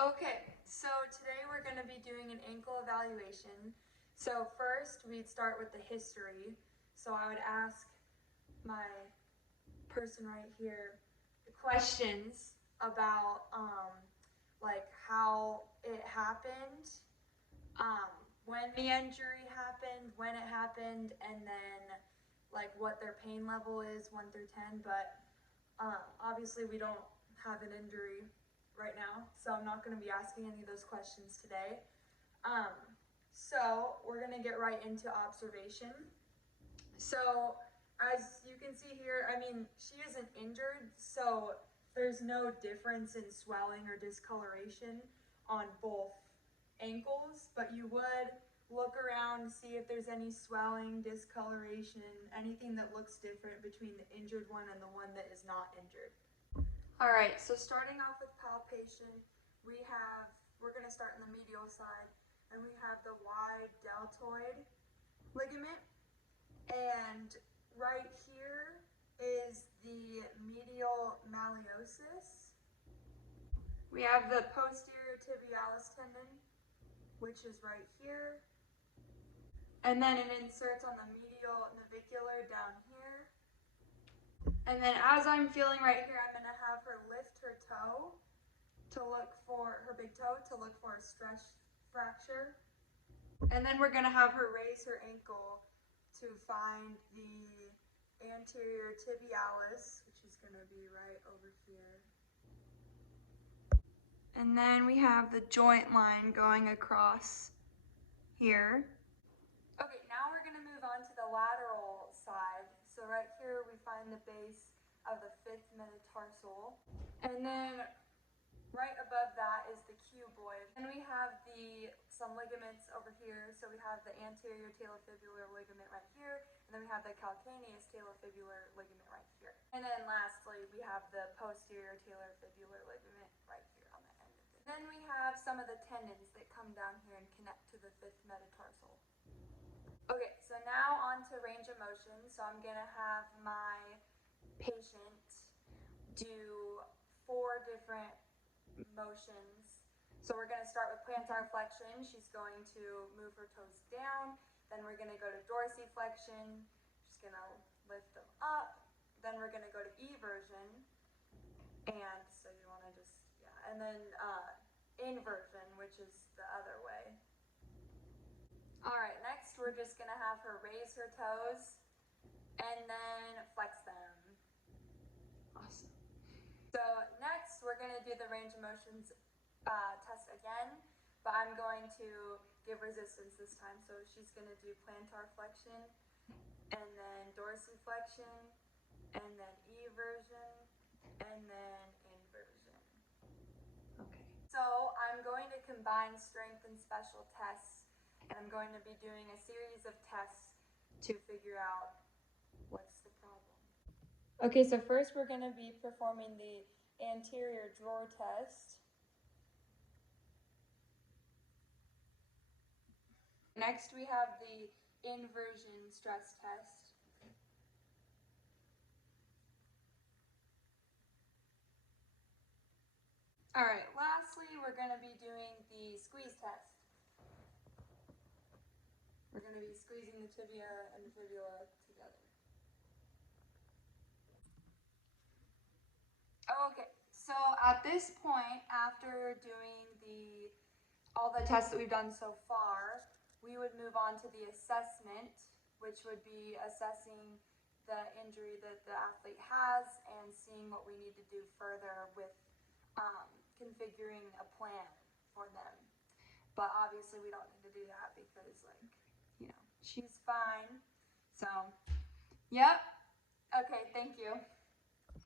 Okay, so today we're going to be doing an ankle evaluation. So first we'd start with the history. So I would ask my person right here questions about like how it happened, when the injury happened, when it happened, and then like what their pain level is 1 through 10. But obviously we don't have an injury right now, so I'm not going to be asking any of those questions today. So we're going to get right into observation. So as you can see here, I mean, she isn't injured, so there's no difference in swelling or discoloration on both ankles, but you would look around, see if there's any swelling, discoloration, anything that looks different between the injured one and the one that is not injured. All right, so starting off with palpation, we're going to start in the medial side, and we have the wide deltoid ligament, and right here is the medial malleosus. We have the posterior tibialis tendon, which is right here, and then it inserts on the medial navicular down here. And then as I'm feeling right here, I'm going to have her lift her toe to look for her big toe to look for a stress fracture. And then we're going to have her raise her ankle to find the anterior tibialis, which is going to be right over here. And then we have the joint line going across here. Okay, now we're going to move on to the lateral side. So right here we find the base of the fifth metatarsal. And then right above that is the cuboid. And we have some ligaments over here. So we have the anterior talofibular ligament right here, and then we have the calcaneus talofibular ligament right here. And then lastly, we have the posterior talofibular ligament right here on the end of it. Then we have some of the tendons that come down here and connect to the fifth metatarsal. Okay, so now on to range of motion. So I'm gonna have my patient do 4 different motions. So we're going to start with plantar flexion. She's going to move her toes down. Then we're going to go to dorsiflexion. She's going to lift them up. Then we're going to go to eversion. And so you want to just, yeah. And then inversion, which is the other way. All right, next we're just going to have her raise her toes and then flex them. Awesome. So next we're going to do the range of motions test again, but I'm going to give resistance this time. So she's going to do plantar flexion, and then dorsiflexion, and then eversion, and then inversion. Okay. So I'm going to combine strength and special tests, and I'm going to be doing a series of tests to figure out what's the problem. Okay, so first we're going to be performing the anterior drawer test. Next we have the inversion stress test. All right, lastly we're going to be doing the squeeze test. We're going to be squeezing the tibia and fibula together. Okay, so at this point, after doing all the tests that we've done so far, we would move on to the assessment, which would be assessing the injury that the athlete has and seeing what we need to do further with configuring a plan for them. But obviously we don't need to do that because, like, you know, she's fine. So, yep. Okay, thank you.